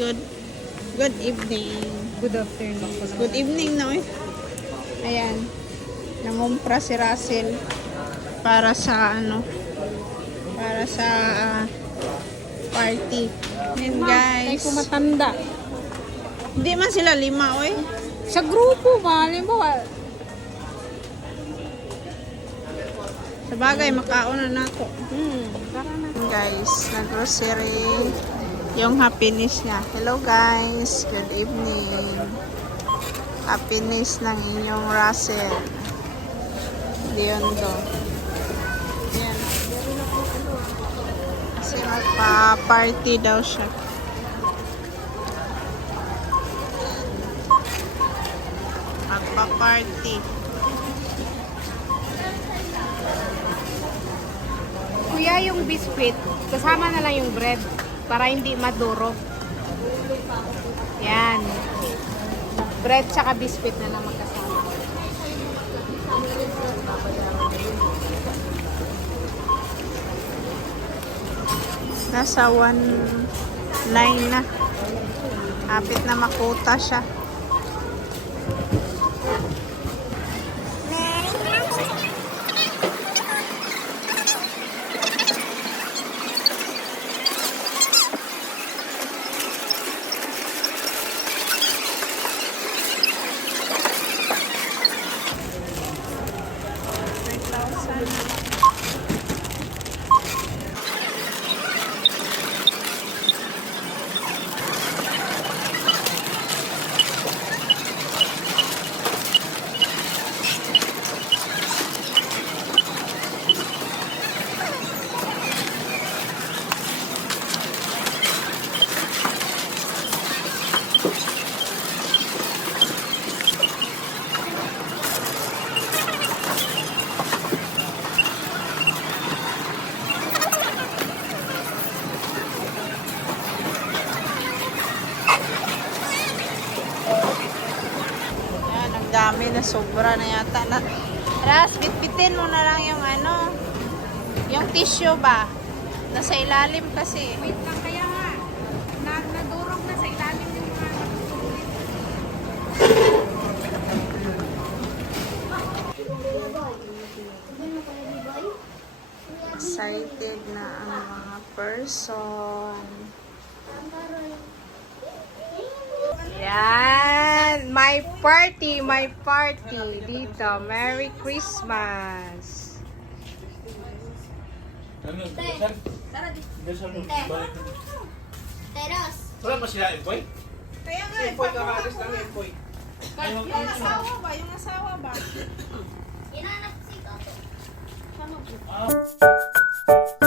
good good evening. Good afternoon Good evening, no? Ayan. Nangumpra si Russell para sa ano para sa ah, party. Ayan, Ay, guys. kumatanda. Hindi man sila lima, oy. Sa grupo ba? Halimbawa, Sa bagay, makauna na ako. hmm, tara na. guys, nag-grocery yung happiness niya. Hello guys, good evening. Happiness ng inyong Russell. Leondo. Yan. Kasi magpa-party daw siya. Magpa-party. Kuya, yung biscuit, kasama na lang yung bread para hindi maduro. Yan. Bread tsaka biscuit na lang magkasama. Nasa one line na. Kapit na makuta siya. Yan, ang dami na sobra na yata. Na, Ras, bitbitin mo na lang yung ano, yung tissue ba? Nasa ilalim kasi. Wait lang kaya nga. Na, nadurog na sa ilalim yung mga. Excited na ang mga person. Yan! My party! My party! Dito. Merry Christmas! Ano? Teros. Wala pa sila empoy? Kaya nga, Empoy ka kaalis lang empoy. yung asawa ba? Yung asawa ba? Inanak si Toto. Ah.